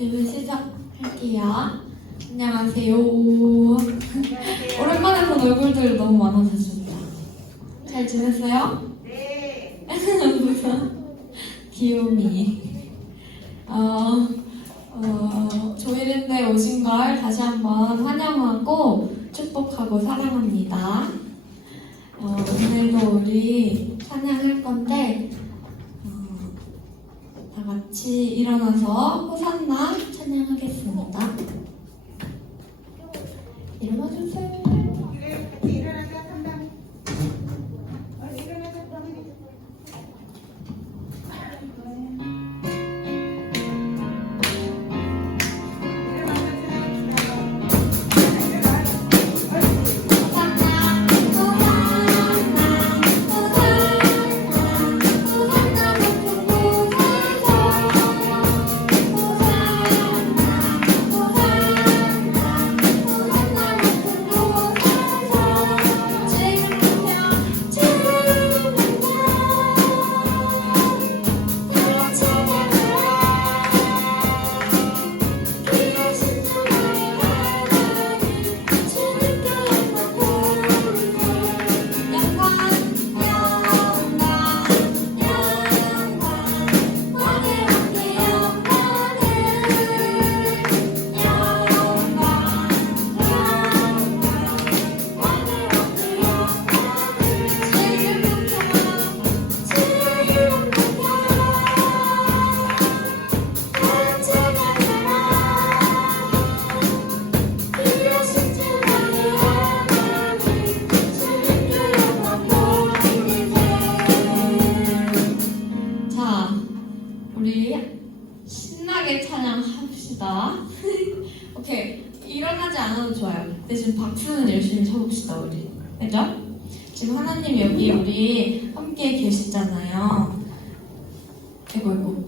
예배 시작할게요. 안녕하세요. 오랜만에 본 얼굴들 너무 많아졌습니다. 잘 지냈어요? 네. 귀요미. 조이랜드에 오신 걸 다시 한번 환영하고 축복하고 사랑합니다. 오늘도 우리 찬양할 건데 다 같이 일어나서 호산나 찬양하겠습니다. 일어나주세요. 일어나서 한번. 일어나서 한번. 우리 신나게 찬양합시다. 오케이, 일어나지 않아도 좋아요. 대신 박수는 열심히 쳐봅시다 우리. 그죠? 지금 하나님 여기 우리 함께 계시잖아요. 아이고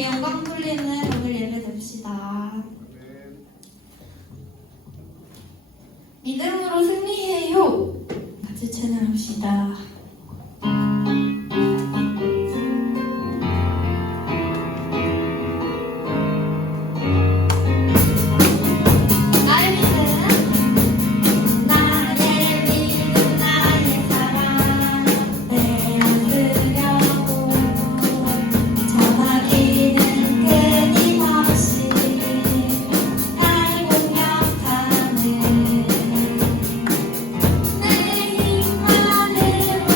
영광 돌리는 오늘 예배 됩시다. 믿음으로 승리해요. 같이 찬양합시다. 내 힘만을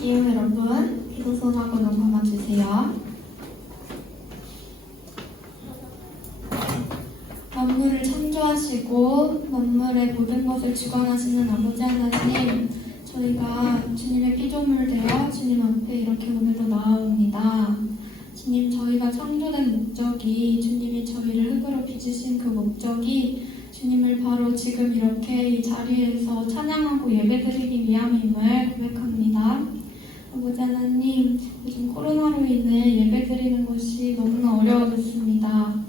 기운 여러분, 기도손하고 눈 감아주세요. 만물을 창조하시고 만물의 모든 것을 주관하시는 아버지 하나님, 저희가 주님의 피조물 되어 주님 앞에 이렇게 오늘도 나아옵니다. 주님, 저희가 창조된 목적이, 주님이 저희를 흙으로 빚으신 그 목적이 주님을 바로 지금 이렇게 이 자리에서 찬양하고 예배드리기 위함임을 고백합니다. 아버지 하나님, 요즘 코로나로 인해 예배드리는 것이 너무나 어려워졌습니다.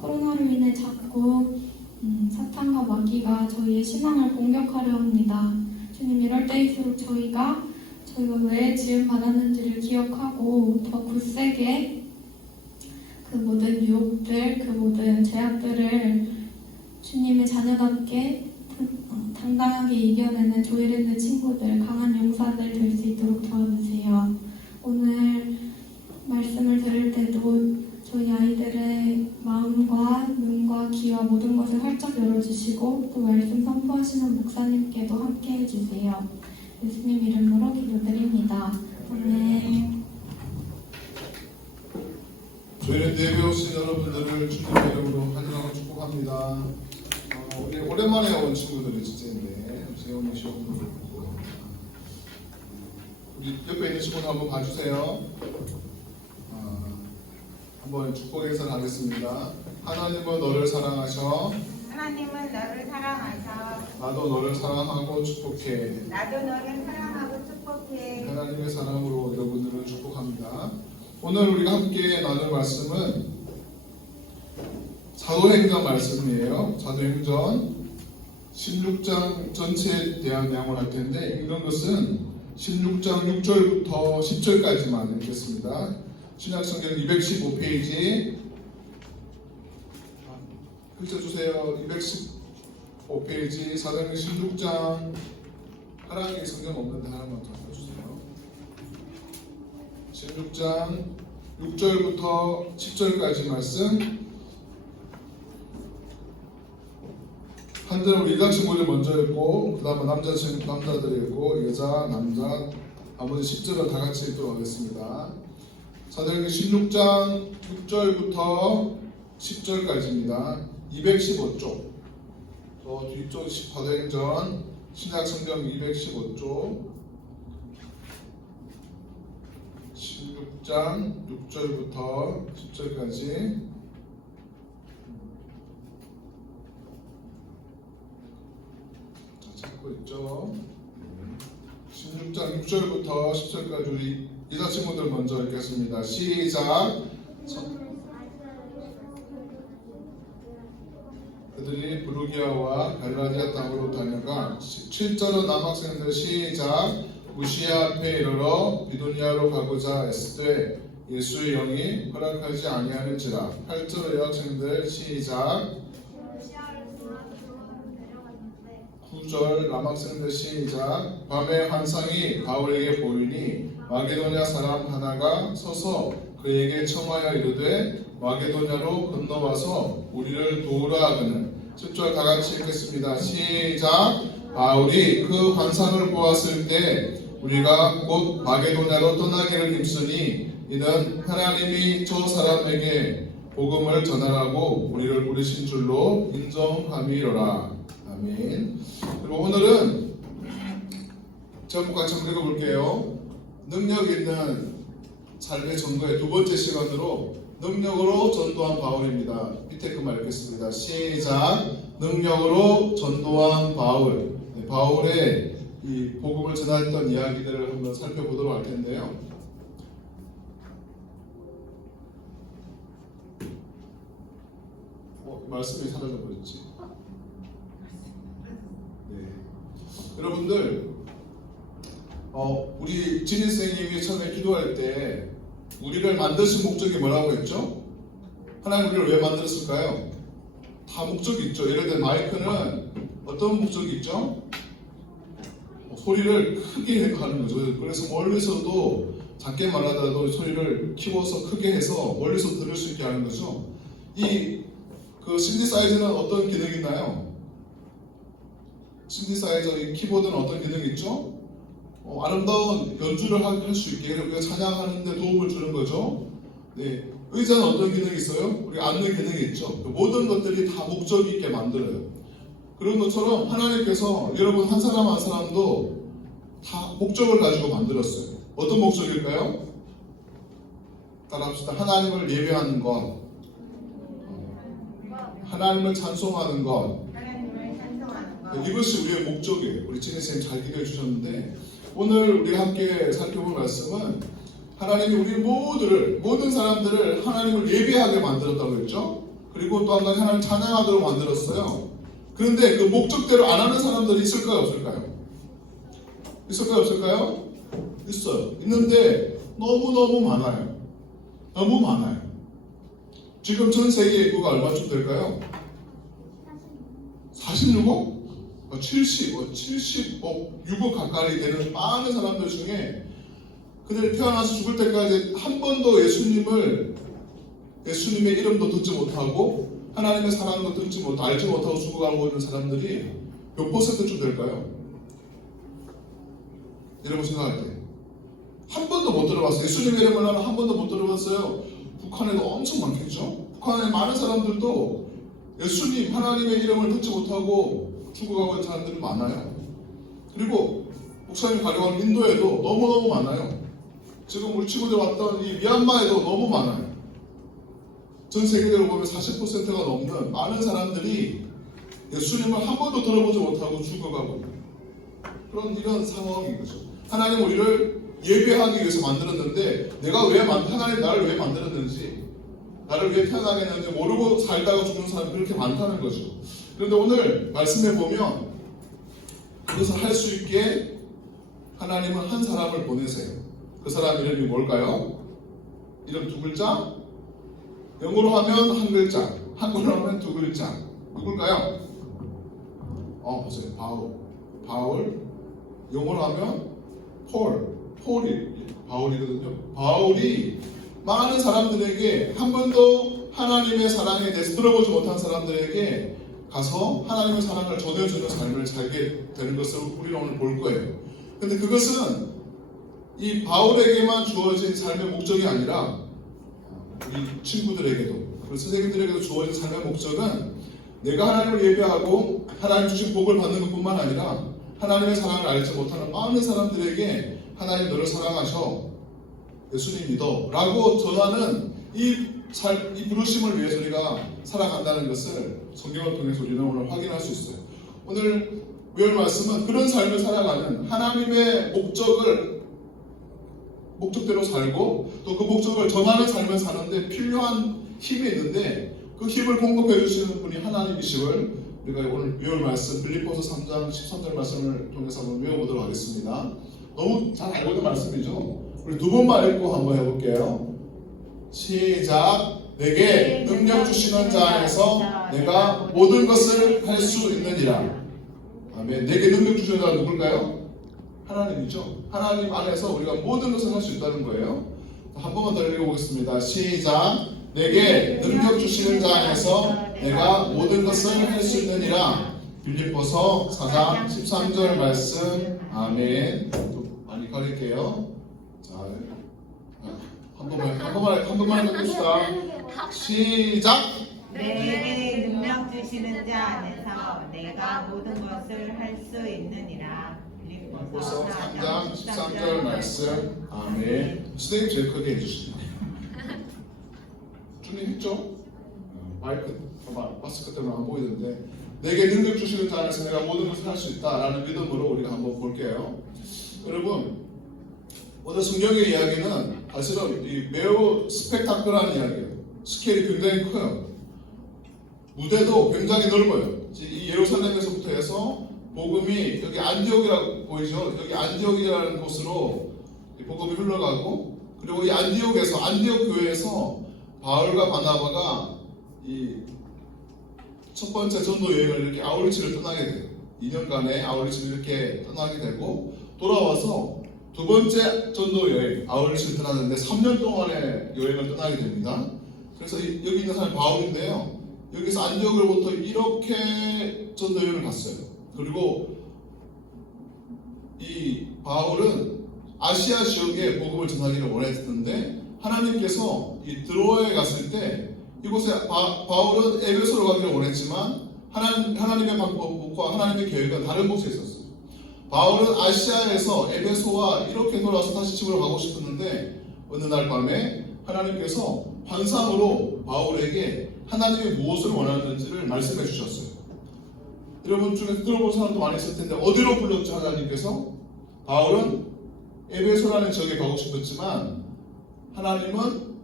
코로나로 인해 자꾸 사탄과 마귀가 저희의 신앙을 공격하려 합니다. 주님, 이럴 때일수록 저희가 왜 지음 받았는지를 기억하고 더 굳세게 그 모든 유혹들, 그 모든 제약들을 주님의 자녀답게 당당하게 이겨내는 조이랜드 친구들, 강한 용사들 될 수 있도록 도와주세요. 오늘 말씀을 들을 때도 저희 아이들의 마음과 눈과 귀와 모든 것을 활짝 열어주시고 또 말씀 선포하시는 목사님께도 함께 해주세요. 예수님 이름으로 기도드립니다. 아멘. 저희는 예배 오신 여러분들을 주님의 이름으로 환영하고 축복합니다. 우리 오랜만에 온 친구들이 진짜인데 세훈이 시험도 있고, 우리 옆에 있는 친구들 한번 봐주세요. 한번 축복 행사하겠습니다. 하나님은 너를 사랑하셔. 하나님은 너를 사랑하셔. 나도 너를 사랑하고 축복해. 나도 너를 사랑하고 축복해. 하나님의 사랑으로 여러분들을 축복합니다. 오늘 우리가 함께 나눌 말씀은 사도행전 말씀이에요. 사도행전 16장 전체에 대한 내용을 할 텐데, 읽는 것은 16장 6절부터 10절까지만 읽겠습니다. 신약성경 215페이지 펼쳐주세요. 215페이지 사도행전 16장. 하나님의 성경 없는데 하나만 더 펴주세요. 16장 6절부터 10절까지 말씀. 한자는 우리 여자 친구들 먼저 읽고, 그 다음에 남자들이 읽고, 여자, 남자, 나머지 10절은 다 같이 읽도록 하겠습니다. 사도행전 16장 6절부터 10절까지입니다. 215쪽. 저 뒤쪽 사도행전 신약성경 215쪽. 16장 6절부터 10절까지. 찾고 있죠. 16장 6절부터 10절까지 우리 이사 친구들 먼저 읽겠습니다. 시작. 그들이 부르기아와 갈라디아 땅으로 다녀가 7절은 남학생들 시작. 무시아 앞에 이르러 비두니아로 가고자 애쓰되 예수의 영이 허락하지 아니하는지라. 8절 여학생들 시작. 9절 남학생들 시작. 밤에 환상이 바울에게 보이니 마게도냐 사람 하나가 서서 그에게 청하여 이르되 마게도냐로 건너와서 우리를 도우라 하거늘. 10절 다 같이 읽겠습니다. 시작. 바울이 그 환상을 보았을 때 우리가 곧 마게도냐로 떠나기를 힘쓰니 이는 하나님이 저 사람에게 복음을 전하라고 우리를 부르신 줄로 인정함이로라. 아멘. 그리고 오늘은 제목 같이 한번 읽어볼게요. 능력 있는 삶의 전도의 두 번째 시간으로 능력으로 전도한 바울입니다. 밑에 그 말 읽겠습니다. 시작. 능력으로 전도한 바울. 바울의 이 복음을 전했던 이야기들을 한번 살펴보도록 할 텐데요. 말씀이 사라져 버렸지. 네. 여러분들, 우리 진희 선생님이 처음에 기도할 때 우리를 만드신 목적이 뭐라고 했죠? 하나님 우리를 왜 만들었을까요? 다 목적이 있죠. 예를 들어 마이크는 어떤 목적이 있죠? 소리를 크게 하는 거죠. 그래서 멀리서도 작게 말하더라도 소리를 키워서 크게 해서 멀리서 들을 수 있게 하는 거죠. 그 신디사이저는 어떤 기능이 있나요? 신디사이저 이 키보드는 어떤 기능이 있죠? 아름다운 연주를 할 수 있게 우리가 찬양하는 데 도움을 주는 거죠. 네. 의자는 어떤 기능이 있어요? 우리 앉는 기능이 있죠. 모든 것들이 다 목적이 있게 만들어요. 그런 것처럼 하나님께서 여러분 한 사람 한 사람도 다 목적을 가지고 만들었어요. 어떤 목적일까요? 따라합시다. 하나님을 예배하는 것, 하나님을 찬송하는 것, 하나님을 찬송하는 것. 이것이 우리의 목적이에요. 우리 진혜쌤 잘 기도해 주셨는데 오늘 우리 함께 살펴볼 말씀은 하나님이 우리 모든 사람들을 하나님을 예배하게 만들었다고 했죠. 그리고 또 한 가지 하나님 찬양하도록 만들었어요. 그런데 그 목적대로 안 하는 사람들이 있을까요? 없을까요? 있을까요? 없을까요? 있어요. 있는데 너무너무 많아요. 너무 많아요. 지금 전 세계 인구가 얼마쯤 될까요? 46억? 70억, 6억 가까이 되는 많은 사람들 중에 그들이 태어나서 죽을 때까지 한 번도 예수님의 이름도 듣지 못하고 하나님의 사랑도 알지 못하고 죽어가고 있는 사람들이 몇 퍼센트쯤 될까요? 여러분 생각할 때 한 번도 못 들어봤어요. 예수님의 이름을 나는 한 번도 못 들어봤어요. 북한에도 엄청 많겠죠? 북한의 많은 사람들도 예수님, 하나님의 이름을 듣지 못하고 죽어가고 있는 사람들이 많아요. 그리고 목사님 가려운 인도에도 너무너무 많아요. 지금 우리 친구들 왔던 이 미얀마에도 너무 많아요. 전 세계적으로 보면 40%가 넘는 많은 사람들이 예수님을 한 번도 들어보지 못하고 죽어가고 있는 이런 상황인 거죠. 하나님 우리를 예배하기 위해서 만들었는데 하나님 나를 왜 만들었는지 나를 왜 태어나게 했는지 모르고 살다가 죽는 사람이 그렇게 많다는 거죠. 그런데 오늘 말씀에 보면 그것을 할 수 있게 하나님은 한 사람을 보내세요. 그 사람 이름이 뭘까요? 이름 두 글자? 영어로 하면 한 글자, 한국어로 하면 두 글자. 누굴까요? 보세요. 바울. 영어로 하면 폴이 바울이거든요. 바울이 많은 사람들에게 한 번도 하나님의 사랑에 대해서 들어보지 못한 사람들에게 가서 하나님의 사랑을 전해주는 삶을 살게 되는 것을 우리는 오늘 볼 거예요. 근데 그것은 이 바울에게만 주어진 삶의 목적이 아니라 우리 친구들에게도 그리고 선생님들에게도 주어진 삶의 목적은 내가 하나님을 예배하고 하나님 주신 복을 받는 것뿐만 아니라 하나님의 사랑을 알지 못하는 많은 사람들에게 하나님 너를 사랑하셔 예수님 믿어 라고 전하는 이 부르심을 위해서 우리가 살아간다는 것을 성경을 통해서 우리는 오늘 확인할 수 있어요. 오늘 배울 말씀은 그런 삶을 살아가는 하나님의 목적대로 살고 또 그 목적을 전하는 삶을 사는데 필요한 힘이 있는데 그 힘을 공급해 주시는 분이 하나님이심을 우리가 오늘 배울 말씀 빌립보서 3장 13절 말씀을 통해서 한번 외워보도록 하겠습니다. 너무 잘 알고 있는 말씀이죠. 우리 두 번만 읽고 한번 해볼게요. 시작. 내게 능력 주시는 자 안에서 내가 모든 것을 할 수 있느니라. 아멘. 내게 능력 주시는 자가 누굴까요? 하나님이죠. 하나님 안에서 우리가 모든 것을 할 수 있다는 거예요. 한 번만 더 읽어보겠습니다. 시작. 내게 능력 주시는 자 안에서 내가 모든 것을 할 수 있느니라. 빌립보서 4장 13절 말씀. 아멘. 많이 가릴게요. 자, 한 번만 해봅시다. 시작. 내게 능력 주시는 자 안에서 내가 모든 것을 할 수 있느니라. 빌립보서 3장 13절 말씀. 아멘. 선생님 제일 크게 해주시네요. 주님 했죠? 마이크, 마스크 때문에 안 보이는데 내게 능력 주시는 자 안에서 내가 모든 것을 할 수 있다라는 믿음으로 우리가 한번 볼게요. 여러분, 오늘 성경의 이야기는 사실은 매우 스펙타클한 이야기예요. 스케일이 굉장히 커요. 무대도 굉장히 넓어요. 이 예루살렘에서부터 해서 복음이 여기 안디옥이라고 보이죠? 여기 안디옥이라는 곳으로 복음이 흘러가고 그리고 이 안디옥 교회에서 바울과 바나바가 이 첫 번째 전도 여행을 이렇게 아우리치를 떠나게 돼요. 2년간의 아우리치를 이렇게 떠나게 되고 돌아와서 두 번째 전도 여행 아우리치를 떠나는데 3년 동안의 여행을 떠나게 됩니다. 그래서 여기 있는 사람이 바울인데요. 여기서 안디옥으로부터 이렇게 전도 여행을 갔어요. 그리고 이 바울은 아시아 지역에 복음을 전하기를 원했는데 하나님께서 이 드로아에 갔을 때 이곳에 바울은 에베소로 가기를 원했지만 하나님의 방법과 하나님의 계획은 다른 곳에 있었어요. 바울은 아시아에서 에베소와 이렇게 돌아서 다시 집으로 가고 싶었는데 어느 날 밤에 하나님께서 환상으로 바울에게 하나님이 무엇을 원하는지를 말씀해 주셨어요. 여러분 중에 들어본 사람도 많이 있을 텐데 어디로 불렀죠 하나님께서? 바울은 에베소라는 지역에 가고 싶었지만 하나님은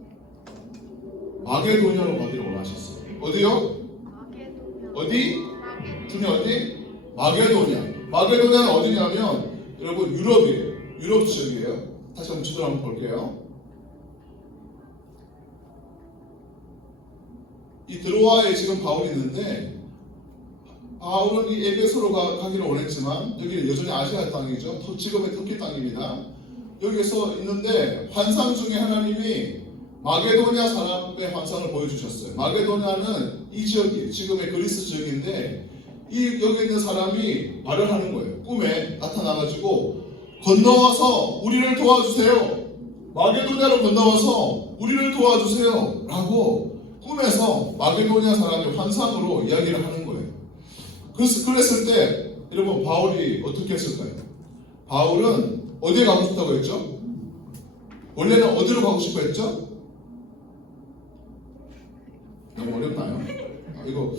마게도냐로 가기를 원하셨어요. 어디요? 어디? 중에 어디? 마게도냐. 마게도냐는 어디냐면 여러분 유럽이에요. 유럽 지역이에요. 다시 한번 지도를 한번 볼게요. 이 드로아에 지금 바울이 있는데 바울은 이 에베소로 가기를 원했지만 여기는 여전히 아시아 땅이죠. 지금의 터키 땅입니다. 여기서 있는데 환상 중에 하나님이 마게도냐 사람의 환상을 보여주셨어요. 마게도냐는 이 지역이 지금의 그리스 지역인데 여기 있는 사람이 말을 하는 거예요. 꿈에 나타나가지고 건너와서 우리를 도와주세요. 마게도냐로 건너와서 우리를 도와주세요. 라고 꿈에서 마게도냐 사람의 환상으로 이야기를 하는 거예요. 그랬을 때 여러분 바울이 어떻게 했을까요? 바울은 어디에 가고 싶다고 했죠? 원래는 어디로 가고 싶어 했죠? 너무 어렵나요? 이거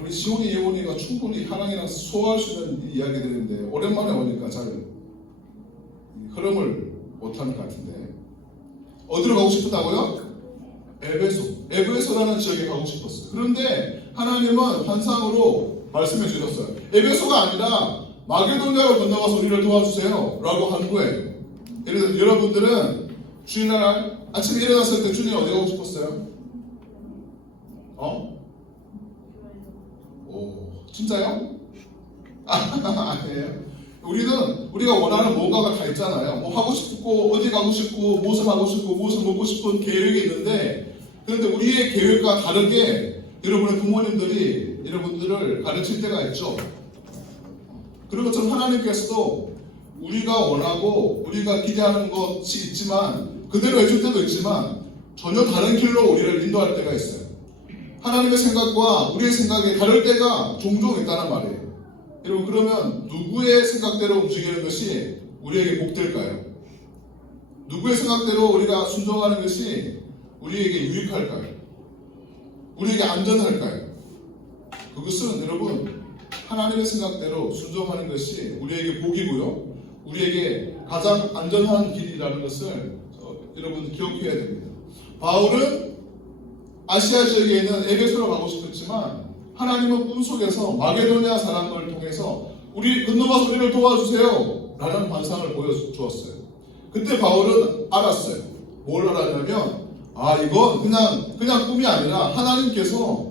우리 시온이 예원이가 충분히 하랑이랑 소화할 수 있는 이야기들인데 오랜만에 오니까 잘 흐름을 못하는 것 같은데 어디로 가고 싶었다고요? 에베소라는 지역에 가고 싶었어요. 그런데 하나님은 환상으로 말씀해 주셨어요. 에베소가 아니라 마게도냐로 건너가서 우리를 도와주세요 라고 하는 거예요. 예를 들어 여러분들은 주일날 아침에 일어났을 때 주님 어디 가고 싶었어요? 진짜요? 아니에요. 우리가 원하는 뭔가가 다 있잖아요. 뭐 하고 싶고 어디 가고 싶고 무엇을 하고 싶고 무엇을 먹고 싶은 계획이 있는데 그런데 우리의 계획과 다르게 여러분의 부모님들이 여러분들을 가르칠 때가 있죠. 그런 것처럼 하나님께서도 우리가 원하고 우리가 기대하는 것이 있지만 그대로 해줄 때도 있지만 전혀 다른 길로 우리를 인도할 때가 있어요. 하나님의 생각과 우리의 생각이 다를 때가 종종 있다는 말이에요. 여러분 그러면 누구의 생각대로 움직이는 것이 우리에게 복될까요? 누구의 생각대로 우리가 순종하는 것이 우리에게 유익할까요? 우리에게 안전할까요? 그것은 여러분 하나님의 생각대로 순종하는 것이 우리에게 복이고요. 우리에게 가장 안전한 길이라는 것을 여러분 기억해야 됩니다. 바울은 아시아 지역에 있는 에베소로 가고 싶었지만 하나님은 꿈속에서 마게도냐 사람을 통해서 우리 건너가서 우리를 도와주세요 라는 환상을 보여주었어요. 그때 바울은 알았어요. 뭘 알았냐면 이건 그냥 꿈이 아니라 하나님께서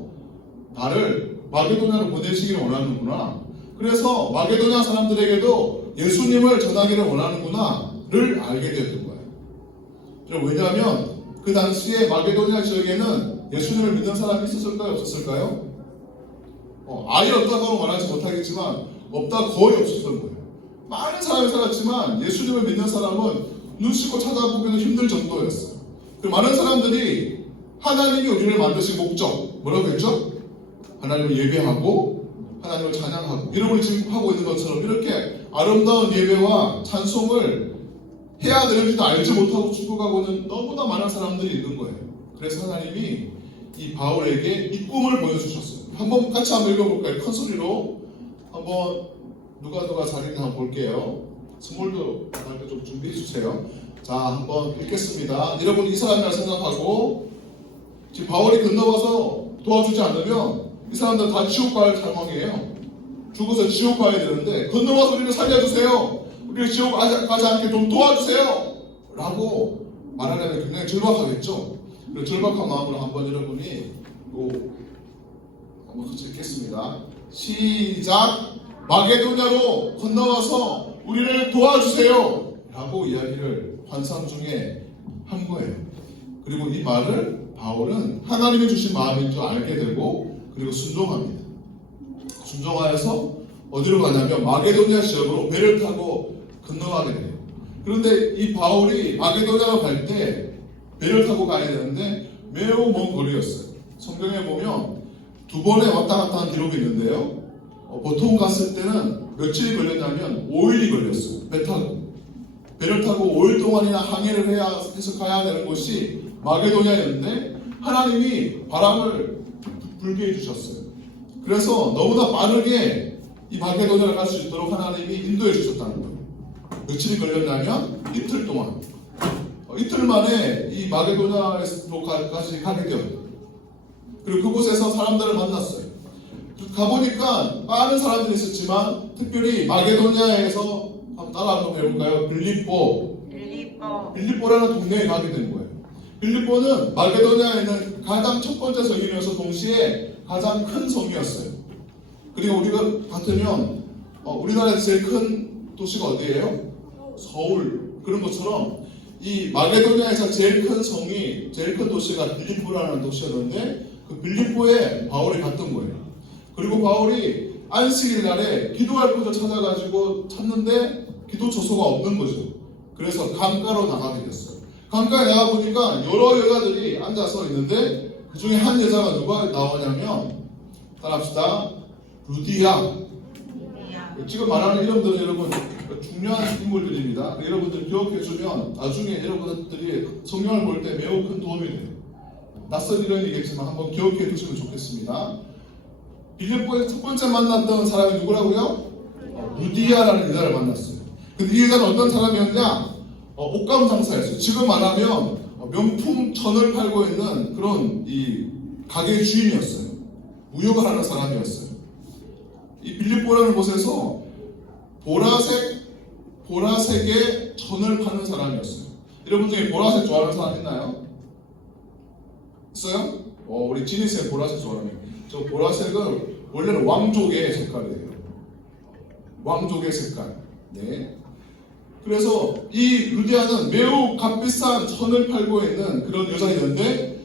나를 마게도냐로 보내시기를 원하는구나. 그래서 마게도냐 사람들에게도 예수님을 전하기를 원하는구나를 알게 되었던 거예요. 왜냐하면 그 당시에 마게도냐 지역에는 예수님을 믿는 사람이 있었을까요? 없었을까요? 아예 없다고 말하지 못하겠지만 없다 거의 없었던 거예요. 많은 사람이 살았지만 예수님을 믿는 사람은 눈 씻고 찾아보기도 힘들 정도였어요. 그 많은 사람들이 하나님이 우리를 만드신 목적 뭐라고 했죠? 하나님을 예배하고 하나님을 찬양하고 여러분이 지금 하고 있는 것처럼 이렇게 아름다운 예배와 찬송을 해야 되는지도 알지 못하고 죽어가고 있는 너무나 많은 사람들이 있는 거예요. 그래서 하나님이 이 바울에게 이 꿈을 보여주셨어요. 한번 같이 한번 읽어볼까요? 큰 소리로 한번 누가 자리를 한번 볼게요. 스몰도 할때 좀 준비해 주세요. 자, 한번 읽겠습니다. 여러분 이 사람이라 생각하고 지금 바울이 건너와서 도와주지 않으면 이 사람들 다 지옥 갈 상황이에요. 죽어서 지옥 가야 되는데 건너와서 우리를 살려주세요. 우리를 지옥 가지 않게 좀 도와주세요. 라고 말하려면 굉장히 절박하겠죠. 그 절박한 마음으로 한번 여러분이 한번 같이 읽겠습니다. 시작! 마게도냐로 건너와서 우리를 도와주세요. 라고 이야기를 환상 중에 한 거예요. 그리고 이 말을 바울은 하나님이 주신 마음인 줄 알게 되고 그리고 순종합니다. 순종하여서 어디로 가냐면 마게도냐 지역으로 배를 타고 건너가게 돼요. 그런데 이 바울이 마게도냐로 갈 때 배를 타고 가야 되는데 매우 먼 거리였어요. 성경에 보면 2번에 왔다 갔다 한 기록이 있는데요. 보통 갔을 때는 며칠이 걸렸냐면 5일이 걸렸어요. 배 타고. 배를 타고 5일 동안이나 항해를 해서 가야 되는 곳이 마게도냐였는데 하나님이 바람을 불게 해주셨어요. 그래서 너무나 빠르게 이 마게도냐를 갈 수 있도록 하나님이 인도해 주셨다는 거예요. 며칠이 걸렸냐면 이틀 동안. 이틀 만에 이 마게도냐까지 가게 되었어요. 그리고 그곳에서 사람들을 만났어요. 가보니까 많은 사람들이 있었지만 특별히 마게도냐에서 한번 따라 한번 해볼까요? 빌립보라는 동네에 가게 된 거예요. 빌립보는 마게도냐에 있는 가장 첫 번째 성이면서 동시에 가장 큰 성이었어요. 그리고 우리가 같으면 우리나라에서 제일 큰 도시가 어디예요? 서울. 그런 것처럼 이 마게도냐에서 제일 큰 성이, 제일 큰 도시가 빌립보라는 도시였는데 그 빌립보에 바울이 갔던 거예요. 그리고 바울이 안식일 날에 기도할 곳을 찾아가지고 찾는데 기도 처소가 없는 거죠. 그래서 강가로 나가게 됐어요. 강가에 나가보니까 여러 여자들이 앉아서 있는데 그 중에 한 여자가 누가 나오냐면 따라합시다. 루디아. 지금 말하는 이름들은 여러분 중요한 인물들입니다. 여러분들 기억해주면 나중에 여러분들이 성경을 볼 때 매우 큰 도움이 돼요. 낯선 이름이겠지만 한번 기억해 두시면 좋겠습니다. 빌립보에서 첫 번째 만났던 사람이 누구라고요? 루디아라는 여자를 만났어요. 근데 이 여자는 어떤 사람이었냐? 옷감 장사였어요. 지금 말하면 명품 천을 팔고 있는 그런 이 가게 주인이었어요. 무역을 하는 사람이었어요. 이 빌립보라는 곳에서 보라색의 천을 파는 사람이었어요. 여러분 중에 보라색 좋아하는 사람 있나요? 있어요? 우리 지니쌤 보라색 좋아하는. 저 보라색은 원래는 왕족의 색깔이에요. 왕족의 색깔. 네. 그래서 이 루디아는 매우 값비싼 천을 팔고 있는 그런 여자였는데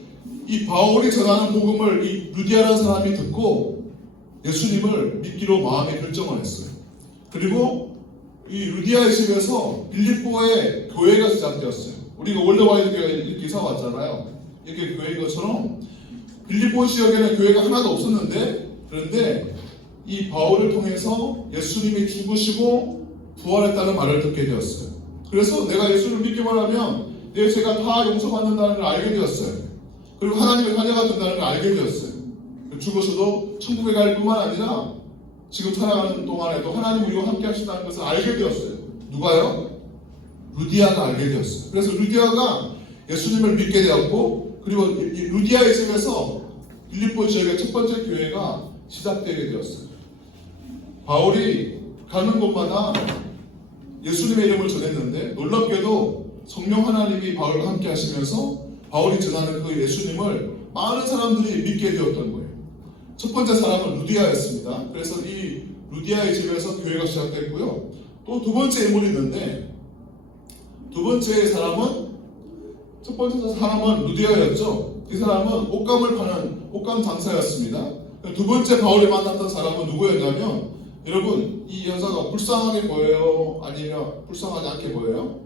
이 바울이 전하는 복음을 이 루디아라는 사람이 듣고 예수님을 믿기로 마음에 결정을 했어요. 그리고 이 루디아의 집에서 빌립보의 교회가 시작되었어요. 우리가 월드와이드 교회 이렇게 이사 왔잖아요. 이렇게 교회인 것처럼 빌립보 지역에는 교회가 하나도 없었는데 그런데 이 바울을 통해서 예수님이 죽으시고 부활했다는 말을 듣게 되었어요. 그래서 내가 예수를 믿기만 하면 내 죄가 다 용서받는다는 걸 알게 되었어요. 그리고 하나님의 자녀가 된다는 걸 알게 되었어요. 죽어서도 천국에 갈 뿐만 아니라 지금 살아가는 동안에도 하나님 우리와 함께 하신다는 것을 알게 되었어요. 누가요? 루디아가 알게 되었어요. 그래서 루디아가 예수님을 믿게 되었고 그리고 이 루디아의 집에서 빌립보 지역의 첫 번째 교회가 시작되게 되었어요. 바울이 가는 곳마다 예수님의 이름을 전했는데 놀랍게도 성령 하나님이 바울과 함께 하시면서 바울이 전하는 그 예수님을 많은 사람들이 믿게 되었던 거예요. 첫 번째 사람은 루디아였습니다. 그래서 이 루디아의 집에서 교회가 시작됐고요. 또 두 번째 인물이 있는데 두 번째 사람은 첫 번째 사람은 루디아였죠. 이 사람은 옷감을 파는 옷감 장사였습니다. 두 번째 바울이 만났던 사람은 누구였냐면 여러분 이 여자가 불쌍하게 보여요? 아니면 불쌍하지 않게 보여요?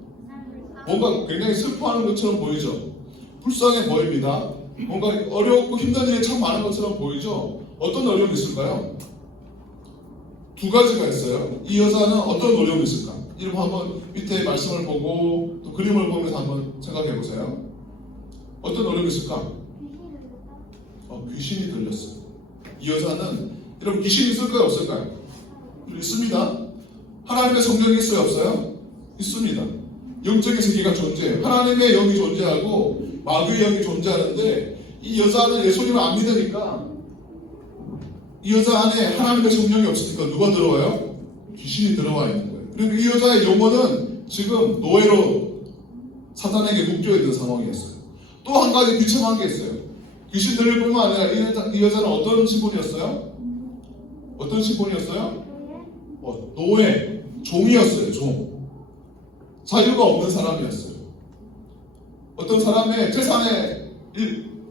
뭔가 굉장히 슬퍼하는 것처럼 보이죠? 불쌍해 보입니다. 뭔가 어렵고 힘든 일이 참 많은 것처럼 보이죠? 어떤 어려움이 있을까요? 두 가지가 있어요. 이 여자는 어떤 어려움이 있을까? 이러면 한번 밑에 말씀을 보고 또 그림을 보면서 한번 생각해 보세요. 어떤 어려움이 있을까? 귀신이 들렸어요. 이 여자는 여러분 귀신이 있을까요? 없을까요? 있습니다. 하나님의 성령이 있어요? 없어요? 있습니다. 영적인 세계가 존재해요. 하나님의 영이 존재하고 마귀의 영이 존재하는데 이 여자는 예수님을 안 믿으니까 이 여자 안에 하나님의 성령이 없으니까 누가 들어와요? 귀신이 들어와 있는 거예요. 그리고 이 여자의 영혼은 지금 노예로 사탄에게 묶여있는 상황이었어요. 또 한 가지 비참한 게 있어요. 귀신 들릴 뿐만 아니라 이 여자는 어떤 신분이었어요? 어떤 신분이었어요? 노예, 종이었어요. 종. 자유가 없는 사람이었어요. 어떤 사람의 재산의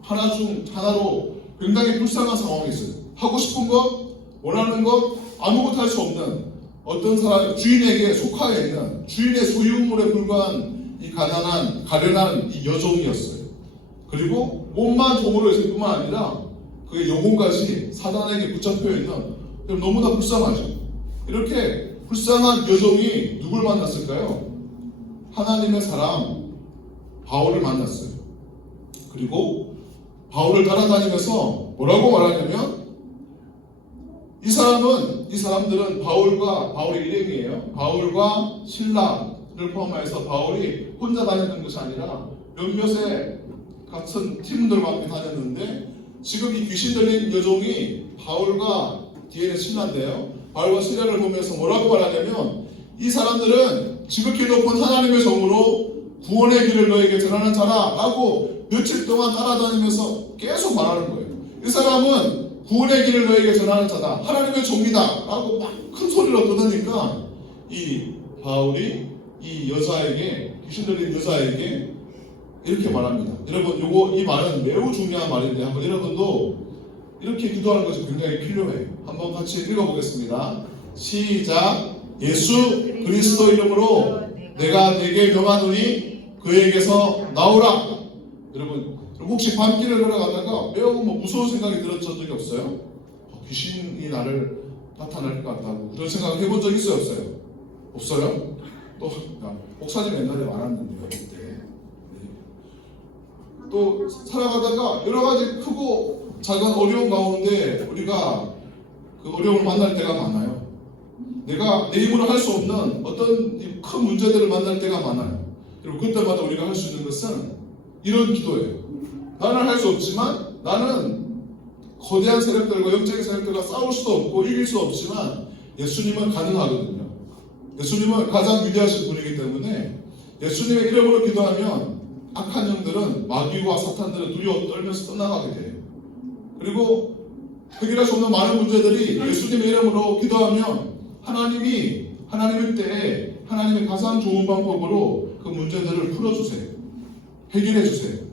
하나 중 하나로 굉장히 불쌍한 상황이 있어요. 하고 싶은 것 원하는 것 아무것도 할 수 없는 어떤 사람 주인에게 속하여 있는 주인의 소유물에 불과한 이 가난한 가련한 이 여종이었어요. 그리고 몸만 종으로 있을 뿐만 아니라 그의 영혼까지 사단에게 붙잡혀 있는 너무나 불쌍하죠. 이렇게 불쌍한 여종이 누굴 만났을까요? 하나님의 사람 바울을 만났어요. 그리고 바울을 따라다니면서 뭐라고 말하냐면 이 사람들은 바울의 일행이에요. 바울과 신라를 포함해서 바울이 혼자 다녔던 것이 아니라 몇몇의 같은 팀들과 함께 다녔는데 지금 이 귀신 들린 여종이 바울과 뒤에는 신라인데요. 바울과 신라를 보면서 뭐라고 말하냐면 이 사람들은 지극히 높은 하나님의 성으로 구원의 길을 너에게 전하는 자라 라고 며칠 동안 따라다니면서 계속 말하는 거예요. 이 사람은 구원의 길을 너에게 전하는 자다. 하나님의 종이다. 라고 막 큰 소리로 떠드니까 이 바울이 이 여자에게 귀신 들린 여자에게 이렇게 말합니다. 여러분 이 말은 매우 중요한 말인데 한번 여러분도 이렇게 기도하는 것이 굉장히 필요해요. 한번 같이 읽어보겠습니다. 시작. 예수 그리스도 이름으로 내가 내게 명하노니 그에게서 나오라. 여러분 혹시 밤길을 걸어가다가 매우 무서운 생각이 들었던 적이 없어요? 귀신이 나를 나타날 것 같다고 그런 생각을 해본 적 있어요? 없어요? 없어요? 또 목사님 옛날에 말았는데요. 그때 또 살아가다가 여러 가지 크고 작은 어려운 가운데 우리가 그 어려움을 만날 때가 많아요. 내가 내 힘으로 할 수 없는 어떤 큰 문제들을 만날 때가 많아요. 그리고 그때마다 우리가 할 수 있는 것은 이런 기도예요. 나는 할 수 없지만 나는 거대한 세력들과 영적인 세력들과 싸울 수도 없고 이길 수 없지만 예수님은 가능하거든요. 예수님은 가장 위대하신 분이기 때문에 예수님의 이름으로 기도하면 악한 영들은 마귀와 사탄들은 두려워 떨면서 떠나가게 돼요. 그리고 해결할 수 없는 많은 문제들이 예수님의 이름으로 기도하면 하나님일 때에 하나님의 가장 좋은 방법으로 그 문제들을 풀어주세요. 해결해주세요.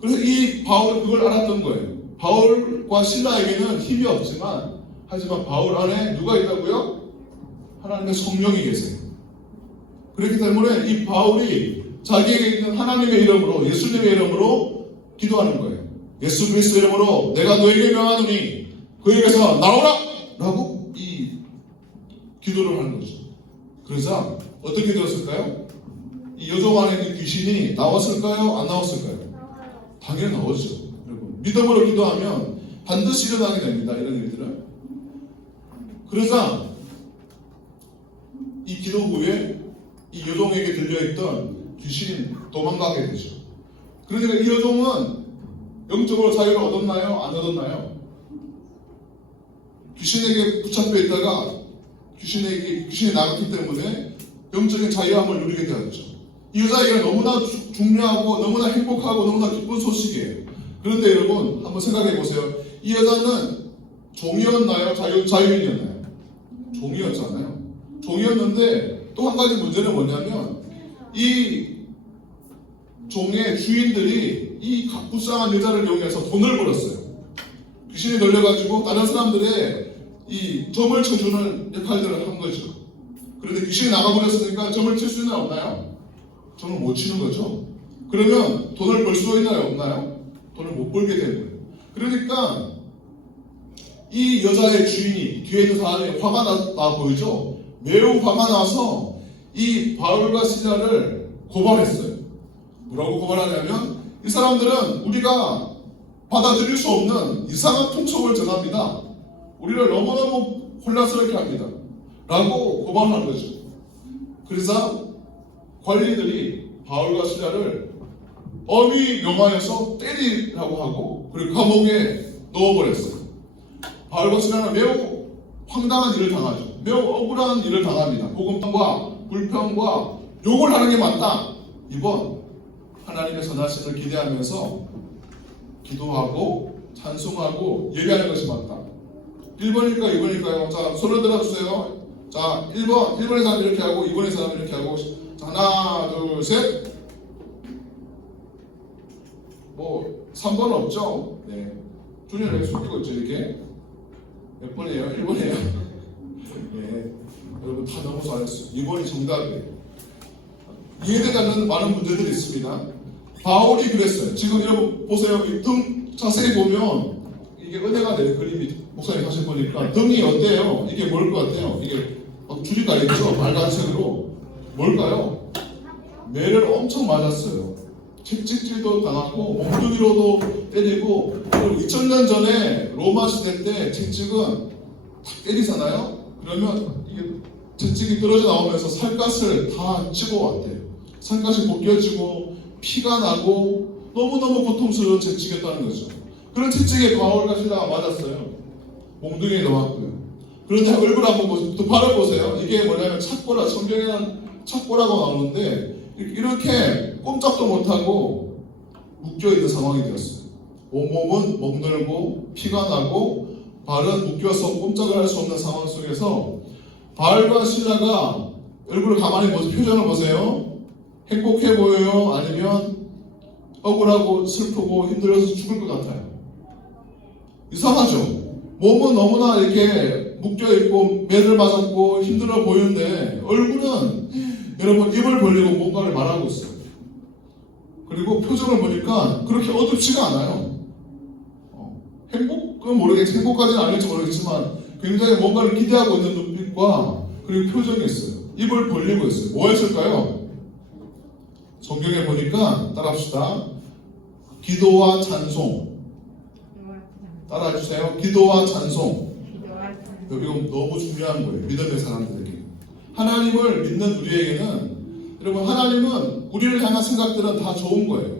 그래서 이 바울은 그걸 알았던 거예요. 바울과 신라에게는 힘이 없지만 하지만 바울 안에 누가 있다고요? 하나님의 성령이 계세요. 그렇기 때문에 이 바울이 자기에게 있는 하나님의 이름으로 예수님의 이름으로 기도하는 거예요. 예수 그리스도 이름으로 내가 너에게 명하노니 그에게서 나오라! 라고 이 기도를 하는 거죠. 그러자 어떻게 되었을까요? 이 여종 안에 있는 귀신이 나왔을까요? 안 나왔을까요? 당연히 나오죠. 여러분 믿음으로 기도하면 반드시 일어나게 됩니다. 이런 일들은. 그러자 이 기도 후에 이 여종에게 들려있던 귀신이 도망가게 되죠. 그러니까 이 여종은 영적으로 자유를 얻었나요? 안 얻었나요? 귀신에게 붙잡혀 있다가 귀신이 나갔기 때문에 영적인 자유함을 누리게 되었죠. 이 여자에게는 너무나 중요하고 너무나 행복하고 너무나 기쁜 소식이에요. 그런데 여러분 한번 생각해 보세요. 이 여자는 종이었나요? 자유인이었나요? 종이었잖아요. 종이었는데 또 한 가지 문제는 뭐냐면 이 종의 주인들이 이 불쌍한 여자를 이용해서 돈을 벌었어요. 귀신이 들려가지고 다른 사람들의 이 점을 쳐주는 역할들을 한 거죠. 그런데 귀신이 나가버렸으니까 점을 칠 수는 없나요? 점을 못 치는 거죠. 그러면 돈을 벌 수 있나요? 없나요? 돈을 못 벌게 되는 거예요. 그러니까 이 여자의 주인이 뒤에 있는 사람이 화가 나 보이죠? 매우 화가 나서 이 바울과 시라를 고발했어요. 뭐라고 고발하냐면 이 사람들은 우리가 받아들일 수 없는 이상한 통첩을 전합니다. 우리를 너무너무 혼란스럽게 합니다. 라고 고발하는 거죠. 그래서 관리들이 바울과 시라를 엄히 명하여서 때리라고 하고 그리고 감옥에 넣어버렸어요. 바울과 시라는 매우 황당한 일을 당하죠. 매우 억울한 일을 당합니다. 복음과 불평과 욕을 하는 게 맞다. 이번 하나님의 선하심을 기대하면서 기도하고 찬송하고 예배하는 것이 맞다. 1번일까요? 2번일까요? 자, 손을 들어주세요. 자, 1번의 사람 이렇게 하고 2번의 사람 이렇게 하고 자, 하나, 둘, 셋. 3번 없죠? 네. 준현이 숙이고 있죠, 이렇게. 몇 번이에요? 1번이에요? 네, 여러분 다 너무 잘했어요. 2번이 정답이에요. 이해되지 않는 많은 문제들이 있습니다. 바울이 그랬어요. 지금 여러분 보세요. 이 등 자세히 보면 이게 은혜가 될 그림이 목사님 다시 보니까 등이 어때요? 이게 뭘 것 같아요? 이게 막 줄이 가있죠? 빨간색으로. 뭘까요? 매를 엄청 맞았어요. 채찍질도 당하고 몽둥이로도 때리고, 그리고 2000년 전에 로마 시대 때 채찍은 탁 때리잖아요. 그러면 이게 채찍이 떨어져 나오면서 살갗을 다 집어왔대요. 살갗이 벗겨지고 피가 나고 너무너무 고통스러운 채찍이었다는 거죠. 그런 채찍에 바울과 실라가 맞았어요. 몽둥이에 맞고요. 그런데 얼굴 한번 보세요. 또 발을 보세요. 이게 뭐냐면 착고라, 성경에는 착고라고 나오는데 이렇게 꼼짝도 못하고 묶여있는 상황이 되었어요. 온몸은 멍들고 피가 나고 발은 묶여서 꼼짝을 할 수 없는 상황 속에서 바울과 실라가 얼굴을 가만히 보세요. 표정을 보세요. 행복해 보여요? 아니면 억울하고 슬프고 힘들어서 죽을 것 같아요? 이상하죠? 몸은 너무나 이렇게 묶여있고 매를 맞았고 힘들어 보이는데 얼굴은 여러분 입을 벌리고 뭔가를 말하고 있어요. 그리고 표정을 보니까 그렇게 어둡지가 않아요. 행복은 모르겠지, 행복까지는 아닐지 모르겠지만 굉장히 뭔가를 기대하고 있는 눈빛과 그리고 표정이 있어요. 입을 벌리고 있어요. 뭐 했을까요? 성경에 보니까 따라합시다. 기도와 찬송. 따라해주세요. 기도와 찬송. 이거 너무 중요한 거예요. 믿음의 사람들에게. 하나님을 믿는 우리에게는, 여러분, 하나님은 우리를 향한 생각들은 다 좋은 거예요.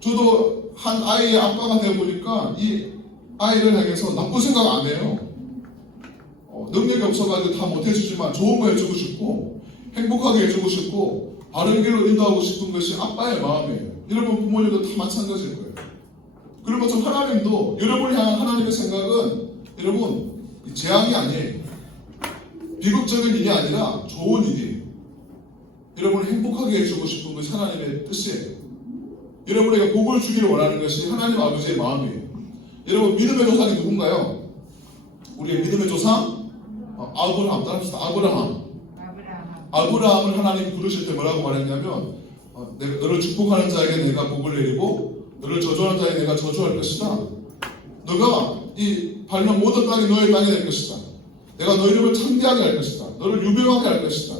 저도 한 아이의 아빠가 되어보니까 이 아이를 향해서 나쁜 생각 안 해요. 능력이 없어가지고 다 못해주지만 좋은 거 해주고 싶고 행복하게 해주고 싶고 바른 길로 인도하고 싶은 것이 아빠의 마음이에요. 여러분 부모님도 다 마찬가지일 거예요. 그런 것처럼 하나님도 여러분이 향한 하나님의 생각은 여러분 재앙이 아니에요. 비극적인 일이 아니라 좋은 일이에요. 여러분을 행복하게 해주고 싶은 것이 하나님의 뜻이에요. 여러분에게 복을 주기를 원하는 것이 하나님 아버지의 마음이에요. 여러분 믿음의 조상이 누군가요? 우리의 믿음의 조상? 아브라함. 따라합시다. 아브라함을 하나님 부르실 때 뭐라고 말했냐면 내가 너를 축복하는 자에게 내가 복을 내리고 너를 저주하는 자에게 내가 저주할 것이다. 너가 이 밟는 모든 땅이 너의 땅이 될 것이다. 내가 너 이름을 창대하게 할 것이다. 너를 유명하게 할 것이다.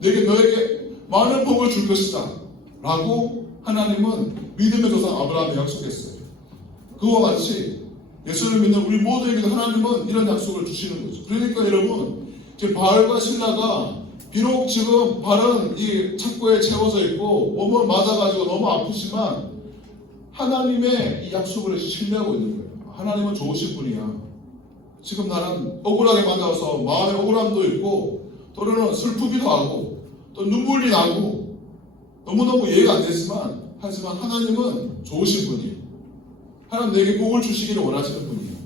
너에게 많은 복을 줄 것이다. 라고 하나님은 믿음의 조상 아브라함에 약속했어요. 그와 같이 예수를 믿는 우리 모두에게도 하나님은 이런 약속을 주시는 거죠. 그러니까 여러분, 지금 바울과 실라가 비록 지금 발은 이 착고에 채워져 있고 몸을 맞아가지고 너무 아프지만 하나님의 이 약속을 신뢰하고 있는 거예요. 하나님은 좋으신 분이야. 지금 나는 억울하게 맞아서 마음에 억울함도 있고 또는 슬프기도 하고 또 눈물이 나고 너무너무 이해가 안 되지만 하지만 하나님은 좋으신 분이에요. 하나님 내게 복을 주시기를 원하시는 분이에요.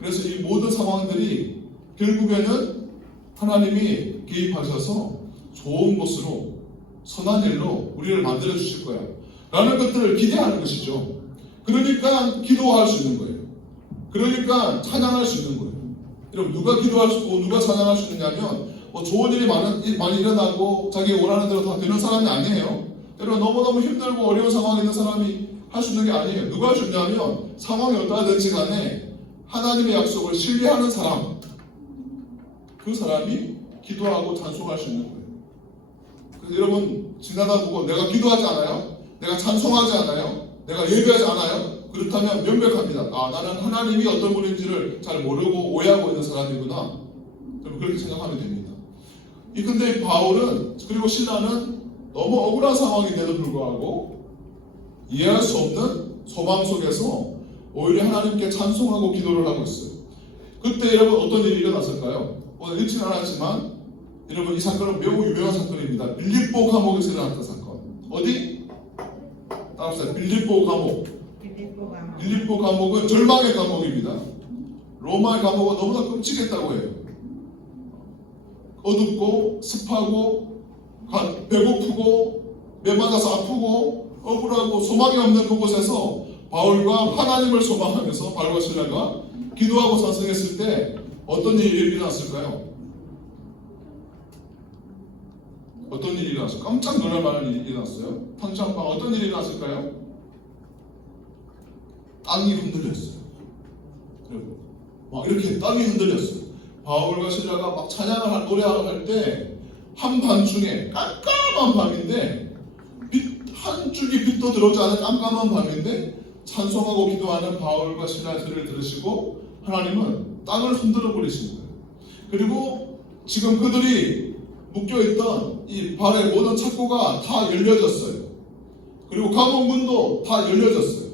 그래서 이 모든 상황들이 결국에는 하나님이 개입하셔서 좋은 곳으로 선한 일로 우리를 만들어 주실 거야 라는 것들을 기대하는 것이죠. 그러니까 기도할 수 있는 거예요. 그러니까 찬양할 수 있는 거예요. 여러분 누가 기도할 수 있고 누가 찬양할 수 있느냐면 좋은 일이 많이 일어나고 자기가 원하는 대로 다 되는 사람이 아니에요. 여러분 너무너무 힘들고 어려운 상황에 있는 사람이 할 수 있는 게 아니에요. 누가 할 수 있냐면 상황이 어떠하든지 간에 하나님의 약속을 신뢰하는 사람, 그 사람이 기도하고 찬송할 수 있는 거예요. 그래서 여러분 지나다 보고 내가 기도하지 않아요? 내가 찬송하지 않아요? 내가 예배하지 않아요? 그렇다면 명백합니다. 나는 하나님이 어떤 분인지를 잘 모르고 오해하고 있는 사람이구나. 여러분 그렇게 생각하면 됩니다. 근데 바울은 그리고 신라는 너무 억울한 상황인데도 불구하고 이해할 수 없는 소망 속에서 오히려 하나님께 찬송하고 기도를 하고 있어요. 그때 여러분 어떤 일이 일어났을까요? 오늘 읽지는 않았지만 여러분 이 사건은 매우 유명한 사건입니다. 빌립보 감옥에서 일어났던 사건. 어디? 따라합시다. 빌립보 감옥. 빌립보 감옥은 절망의 감옥입니다. 로마의 감옥은 너무나 끔찍했다고 해요. 어둡고 습하고 배고프고 매 맞아서 아프고 억울하고 소망이 없는 그곳에서 바울과 하나님을 소망하면서 바울과 실라가 기도하고 찬송했을 때 어떤 일이 일어났을까요? 어떤 일이 일어났어요? 깜짝 놀랄 만한 일이 일어났어요. 당장 어떤 일이 일어났을까요? 땅이 흔들렸어요. 여러분, 막 이렇게 땅이 흔들렸어요. 바울과 실라가 막 찬양을 노래하러 할 때 한밤중에 깜깜한 밤인데 한 줄기 빛도 들어오지 않은 깜깜한 밤인데 찬송하고 기도하는 바울과 실라의 소리를 들으시고 하나님은 땅을 흔들어 버리시는 거예요. 그리고 지금 그들이 묶여있던 이 발의 모든 착고가 다 열려졌어요. 그리고 감옥문도 다 열려졌어요.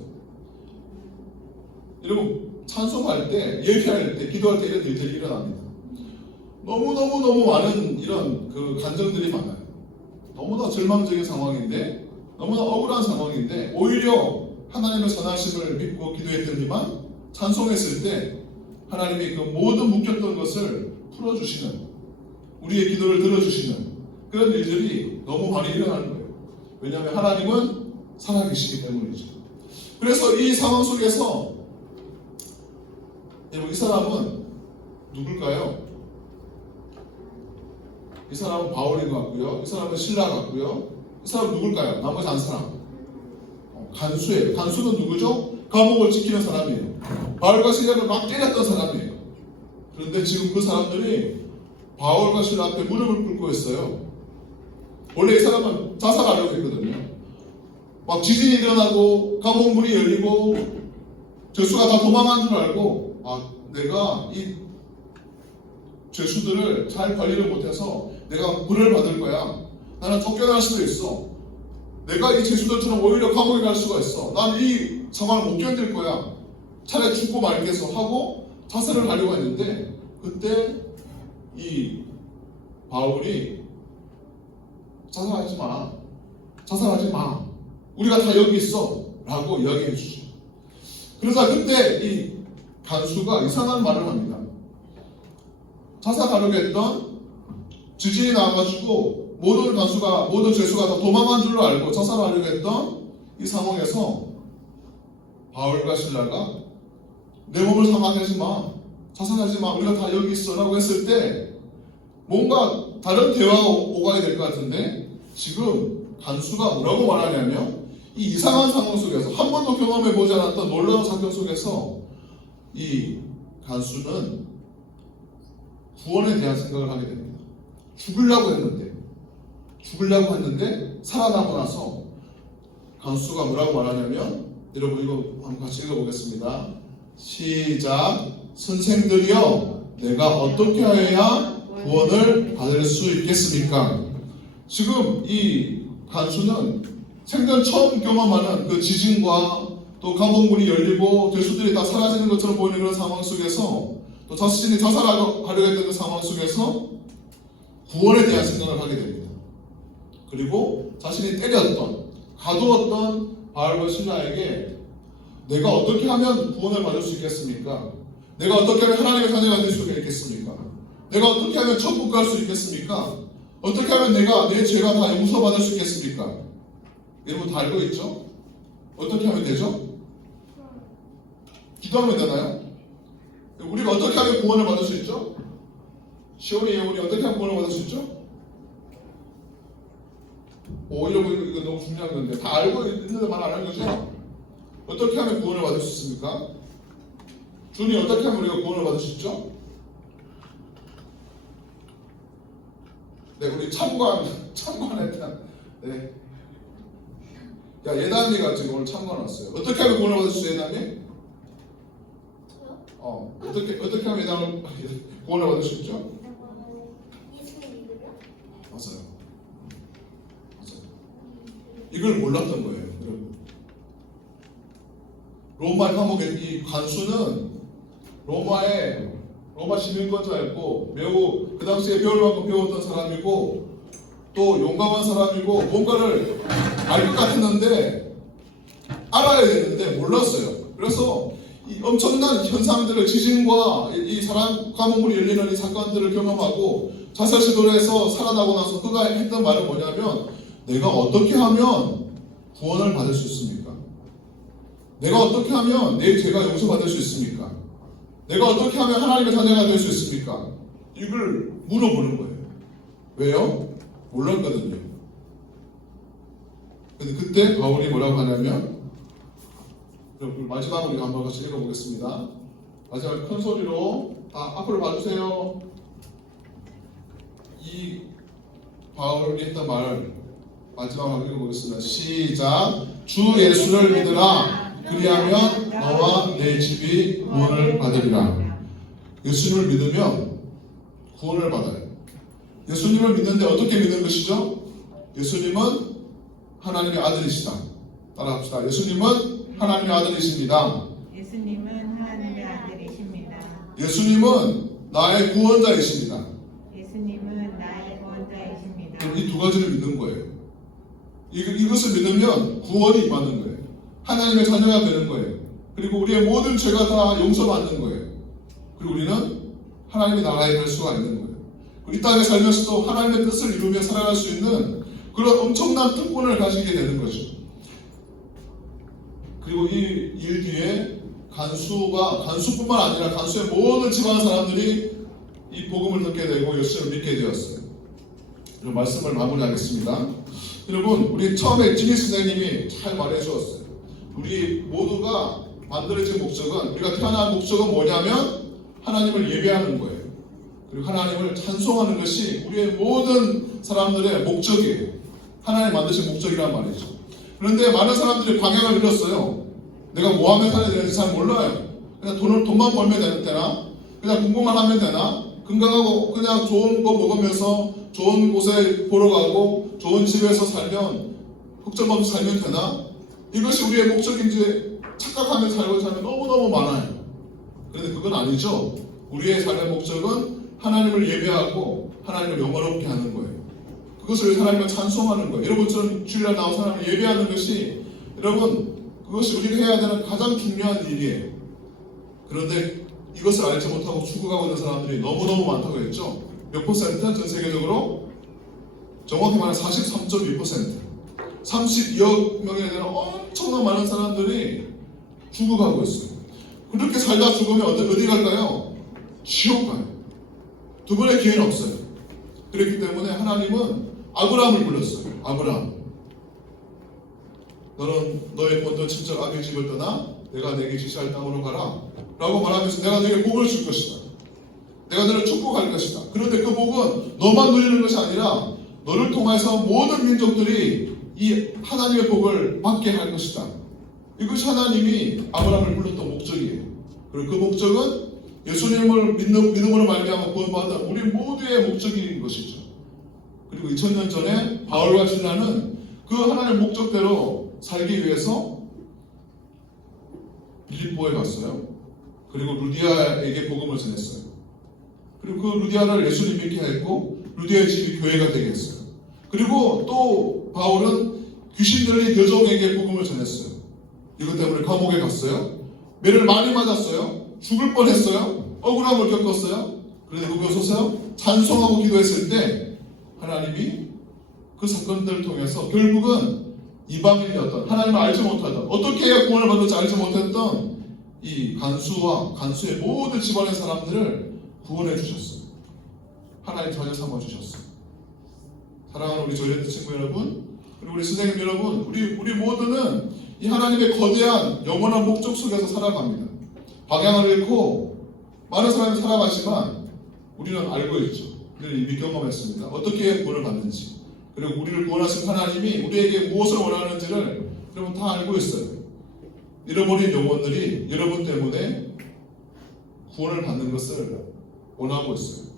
여러분, 찬송할 때, 예배할 때, 기도할 때 이런 일들이 일어납니다. 너무 많은 이런 감정들이 많아요. 너무나 절망적인 상황인데, 너무나 억울한 상황인데, 오히려 하나님의 선하심을 믿고 기도했더니만 찬송했을 때 하나님이 그 모든 묶였던 것을 풀어주시는, 우리의 기도를 들어주시는 그런 일들이 너무 많이 일어나는 거예요. 왜냐하면 하나님은 살아계시기 때문이죠. 그래서 이 상황 속에서 여러분, 이 사람은 누굴까요? 이 사람은 바울인 것 같고요. 이 사람은 실라 같고요. 이 사람은 누굴까요? 나머지 한 사람. 간수예요. 간수는 누구죠? 감옥을 지키는 사람이에요. 바울과 실라를 막 때렸던 사람이에요. 그런데 지금 그 사람들이 바울과 실라 앞에 무릎을 꿇고 있어요. 원래 이 사람은 자살하려고 했거든요. 막 지진이 일어나고 감옥 문이 열리고 죄수가 다 도망간 줄 알고 내가 이 죄수들을 잘 관리를 못해서 내가 벌을 받을 거야. 나는 쫓겨날 수도 있어. 내가 이 죄수들처럼 오히려 감옥에 갈 수가 있어. 난 이 상황을 못 견딜 거야. 차라리 죽고 말겠어 하고 자살을 하려고 했는데 그때 이 바울이 자살하지 마. 우리가 다 여기 있어. 라고 이야기해 주죠. 그러자 그때 이 간수가 이상한 말을 합니다. 자살하려고 했던 지진이 나와가지고 모든 죄수가 다 도망간 줄로 알고 자살하려고 했던 이 상황에서 바울과 실라가 내 몸을 상하게 마. 자살하지 마. 우리가 다 여기 있어. 라고 했을 때 뭔가 다른 대화가 오가야 될 것 같은데 지금 간수가 뭐라고 말하냐면 이 이상한 상황 속에서 한 번도 경험해보지 않았던 놀라운 사건 속에서 이 간수는 구원에 대한 생각을 하게 됩니다. 죽으려고 했는데 살아나고 나서 간수가 뭐라고 말하냐면 여러분 이거 한번 같이 읽어보겠습니다. 시작. 선생들이여 내가 어떻게 해야 구원을 받을 수 있겠습니까? 지금 이 간수는 생전 처음 경험하는 그 지진과 또 감옥문이 열리고 죄수들이 다 사라지는 것처럼 보이는 그런 상황 속에서 또 자신이 자살하려고 했던 그 상황 속에서 구원에 대한 생각을 하게 됩니다. 그리고 자신이 때렸던, 가두었던 바울과 실라에게 내가 어떻게 하면 구원을 받을 수 있겠습니까? 내가 어떻게 하면 하나님의 자녀가 될 수 있겠습니까? 내가 어떻게 하면 천국 갈 수 있겠습니까? 어떻게 하면 내가 내 죄가 다 용서받을 수 있겠습니까? 여러분 다 알고 있죠? 어떻게 하면 되죠? 기도하면 되나요? 우리가 어떻게 하면 구원을 받을 수 있죠? 시온이 예원이 어떻게 하면 구원을 받을 수 있죠? 이거 너무 중요한 건데 다 알고 있는데 말 안 하는 거죠? 어떻게 하면 구원을 받을 수 있습니까? 주님 어떻게 하면 우리가 구원을 받을 수 있죠? 네, 우리 참관에 대한 네. 야, 예단이가 지금 오늘 참관 왔어요. 어떻게 하면 구원을 받을 수 있어요, 예단이? 어떻게 하면 예단을 구원을 받을 수 있죠? 맞아요. 이걸 몰랐던 거예요, 여러분. 로마 감옥의 이 간수는 로마 시민권자였고 매우 그 당시에 배울 만큼 배웠던 사람이고 또 용감한 사람이고 뭔가를 알 것 같았는데 알아야 되는데 몰랐어요. 그래서 이 엄청난 현상들을 지진과 이 사람 감옥문이 열리는 이 사건들을 경험하고 자살 시도를 해서 살아나고 나서 그가 했던 말은 뭐냐면 내가 어떻게 하면 구원을 받을 수 있습니까? 내가 어떻게 하면 내 죄가 용서받을 수 있습니까? 내가 어떻게 하면 하나님의 자녀가 될 수 있습니까? 이걸 물어보는 거예요. 왜요? 몰랐거든요. 근데 그때 바울이 뭐라고 하냐면, 마지막으로 우리가 한번 같이 읽어보겠습니다. 마지막 큰 소리로 다 앞으로 봐주세요. 이 바울이 했던 말을 마지막으로 읽어보겠습니다. 시작. 주 예수를 믿으라. 그리하면 너와 내 집이 구원을 받으리라. 예수님을 믿으면 구원을 받아요. 예수님을 믿는데 어떻게 믿는 것이죠? 예수님은 하나님의 아들이시다. 따라합시다. 예수님은 하나님의 아들이십니다. 예수님은 하나님의 아들이십니다. 예수님은 나의 구원자이십니다. 예수님은 나의 구원자이십니다. 이 두 가지를 믿는 거예요. 이것을 믿으면 구원이 임하는 거예요. 하나님의 자녀가 되는 거예요. 그리고 우리의 모든 죄가 다 용서받는 거예요. 그리고 우리는 하나님의 나라에 갈 수가 있는 거예요. 이 땅에 살면서도 하나님의 뜻을 이루며 살아갈 수 있는 그런 엄청난 특권을 가지게 되는 거죠. 그리고 이 일 뒤에 간수뿐만 아니라 간수의 모든 집안 사람들이 이 복음을 듣게 되고 예수를 믿게 되었어요. 그럼 말씀을 마무리하겠습니다. 여러분, 우리 처음에 지기 선생님이 잘 말해 주었어요. 우리 모두가 만들어진 목적은, 우리가 태어난 목적은 뭐냐면 하나님을 예배하는 거예요. 그리고 하나님을 찬송하는 것이 우리의 모든 사람들의 목적이에요. 하나님 만드신 목적이란 말이죠. 그런데 많은 사람들이 방향을 잃었어요. 내가 뭐 하면 살아야 되는지 잘 몰라요. 그냥 돈만 벌면 되나? 그냥 공부만 하면 되나? 건강하고 그냥 좋은 거 먹으면서 좋은 곳에 보러 가고 좋은 집에서 살면 걱정 없이 살면 되나? 이것이 우리의 목적인지 착각하며 살고 살면 너무너무 많아요. 그런데 그건 아니죠. 우리의 삶의 목적은 하나님을 예배하고 하나님을 영화롭게 하는 거예요. 그것을 하나님을 찬송하는 거예요. 여러분처럼 주일날 나와서 하나님을 예배하는 것이, 여러분, 그것이 우리가 해야 되는 가장 중요한 일이에요. 그런데 이것을 알지 못하고 죽어가고 있는 사람들이 너무너무 많다고 했죠. 몇 퍼센트? 전 세계적으로 정확히 말하면 43.2%, 32억 명에 대한 엄청난 많은 사람들이 죽어가고 있어요. 그렇게 살다 죽으면 어디 갈까요? 지옥 가요. 두 번의 기회는 없어요. 그렇기 때문에 하나님은 아브라함을 불렀어요. 아브라함, 너는 너의 본토 친척 아비의 집을 떠나 내가 내게 지시할 땅으로 가라 라고 말하면서 내가 너에게 복을 줄 것이다. 내가 너를 축복할 것이다. 그런데 그 복은 너만 누리는 것이 아니라 너를 통해서 모든 민족들이 이 하나님의 복을 받게 할 것이다. 이것이 하나님이 아브라함을 불렀던 목적이에요. 그리고 그 목적은 예수님을 믿음으로 말미암아 구원받은 우리 모두의 목적인 것이죠. 그리고 2000년 전에 바울과 실라는 그 하나님의 목적대로 살기 위해서 빌립보에 갔어요. 그리고 루디아에게 복음을 전했어요. 그리고 그 루디아를 예수님 믿게 했고 루디아의 집이 교회가 되게 했어요. 그리고 또 바울은 귀신 들린 여종에게 복음을 전했어요. 이것 때문에 감옥에 갔어요. 매를 많이 맞았어요. 죽을 뻔했어요. 억울함을 겪었어요. 그런데 그곳에서 찬송하고 기도했을 때 하나님이 그 사건들을 통해서 결국은 이방인이었던, 하나님을 알지 못하던, 어떻게 해야 구원을 받을지 알지 못했던 이 간수와 간수의 모든 집안의 사람들을 구원해 주셨어요. 하나님 자녀 삼아 주셨어요. 사랑하는 우리 조이랜드 친구 여러분, 그리고 우리 선생님 여러분, 우리 모두는 이 하나님의 거대한 영원한 목적 속에서 살아갑니다. 방향을 잃고 많은 사람이 살아가지만 우리는 알고 있죠. 우리는 이미 경험했습니다. 어떻게 구원을 받는지, 그리고 우리를 구원하신 하나님이 우리에게 무엇을 원하는지를 여러분 다 알고 있어요. 잃어버린 영혼들이 여러분 때문에 구원을 받는 것을 원하고 있어요.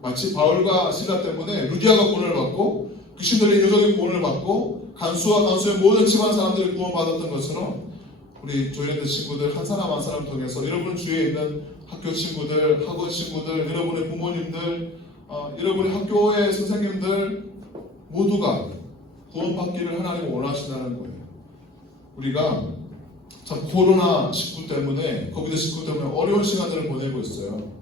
마치 바울과 실라 때문에 루디아가 구원을 받고 귀신들의 여종이 구원을 받고 간수와 간수의 모든 집안 사람들이 구원받았던 것처럼 우리 조이랜드 친구들 한 사람 한 사람 통해서 여러분 주위에 있는 학교 친구들, 학원 친구들, 여러분의 부모님들, 여러분의 학교의 선생님들 모두가 구원받기를 하나님이 원하신다는 거예요. 우리가 참 코로나19 때문에, 코비드19 때문에 어려운 시간들을 보내고 있어요.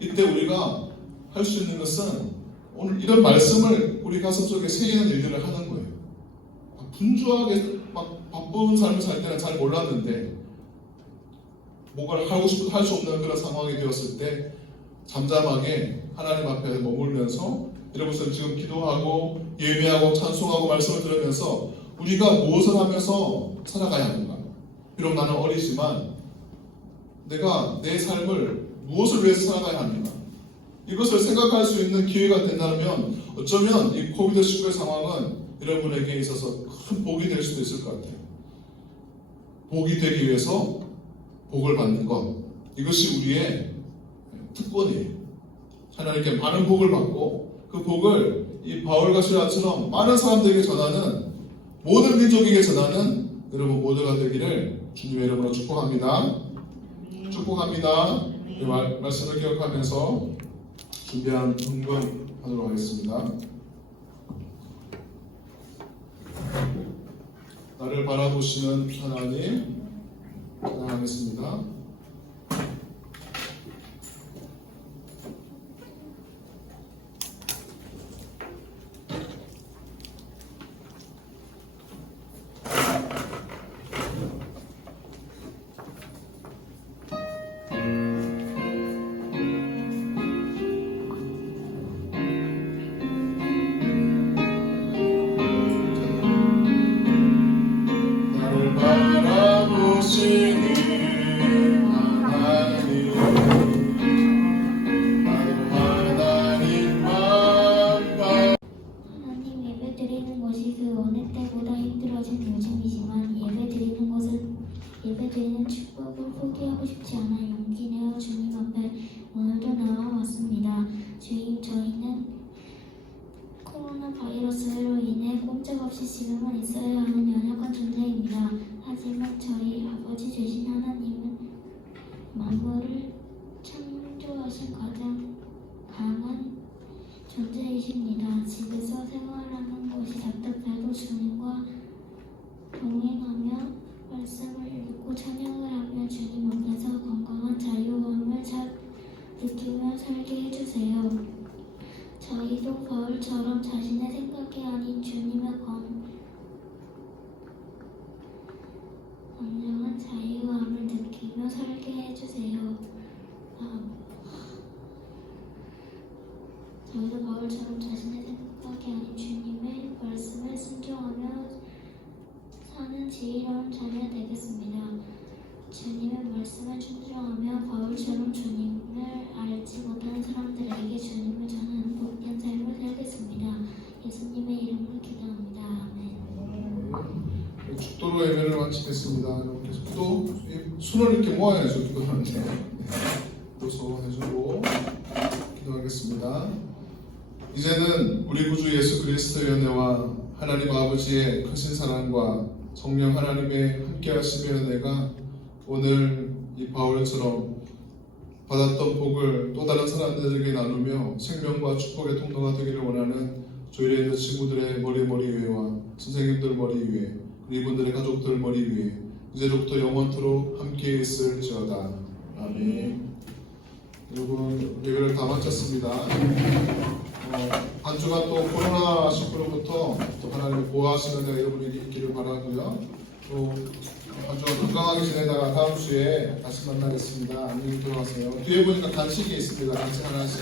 이때 우리가 할 수 있는 것은 오늘 이런 말씀을 우리 가슴속에 새기는 일들을 하는 거예요. 분주하게 막 바쁜 삶을 살 때는 잘 몰랐는데 뭔가를 할 수 없는 그런 상황이 되었을 때 잠잠하게 하나님 앞에 머물면서 여러분들 지금 기도하고 예배하고 찬송하고 말씀을 들으면서 우리가 무엇을 하면서 살아가야 하는가? 비록 나는 어리지만 내가 내 삶을 무엇을 위해서 살아가야 하는가? 이것을 생각할 수 있는 기회가 된다면 어쩌면 이 코비드19의 상황은 여러분에게 있어서 큰 복이 될 수도 있을 것 같아요. 복이 되기 위해서 복을 받는 것, 이것이 우리의 특권이에요. 하나님께 많은 복을 받고 그 복을 이 바울과 시라처럼 많은 사람들에게 전하는, 모든 민족에게 전하는 여러분 모두가 되기를 주님의 이름으로 축복합니다. 축복합니다. 이 말씀을 기억하면서 준비한 헌금하도록 하겠습니다. 나를 바라보시는 하나님 찬양하겠습니다. 나를 바라보시는 하나님, 나도 하나님만 하나님, 예배 드리는 것이 그 어느 때보다 힘들어진 요즘이지만 예배 드리는 축복을 포기하고 싶지 않아 용기 내어 주님 앞에 오늘도 나와왔습니다. 주님, 저희는 코로나 바이러스로 인해 꼼짝없이 집에만 있어야 하는 연약한 존재입니다. 하지만 저희 아버지 되신 하나님은 만물을 창조하신 가장 강한 존재이십니다. 집에서 생활하는 것이 답답해도 주님과 동행하며 말씀을 읽고 찬양을 하며 주님 앞에서 건강한 자유함을 느끼며 살게 해주세요. 저희도 바울처럼 자신의 생각이 아닌 주님의 건강한 자유함을 느끼며 살게 해주세요. 저희도 바울처럼 자신의 생각이 아닌 주님의 말씀을 순종하며 사는 지혜로운 자녀 되겠습니다. 주님의 말씀을 순종하며 바울처럼 주님을 알지 못하는 사람들에게 주님을 전하는 복된 삶을 살겠습니다. 예수님의 이름으로 기도합니다. 아멘. 축도로 예배를 마치겠습니다. 여러분께서 또 손을 이렇게 모아야죠. 기도하는데 또 소원해주고 기도하겠습니다. 이제는 우리 구주 예수 그리스도의 은혜와 하나님 아버지의 크신 사랑과 성령 하나님의 함께하심의 은혜가 오늘 이 바울처럼 받았던 복을 또 다른 사람들에게 나누며 생명과 축복의 통로가 되기를 원하는 조일에 있는 친구들의 머리 위에와 선생님들 머리 위에, 이분들의 가족들 머리 위에 이제로부터 영원토록 함께 있을지어다. 아멘. 여러분, 예배를 다 마쳤습니다. 한 주간 또 코로나19로부터 또 하나님 보호하시는 데 여러분에게 있기를 바라고요. 또 한 주간 건강하게 지내다가 다음 주에 다시 만나겠습니다. 안녕히 들어가세요. 뒤에 보니까 간식이 있습니다. 간식 하나씩.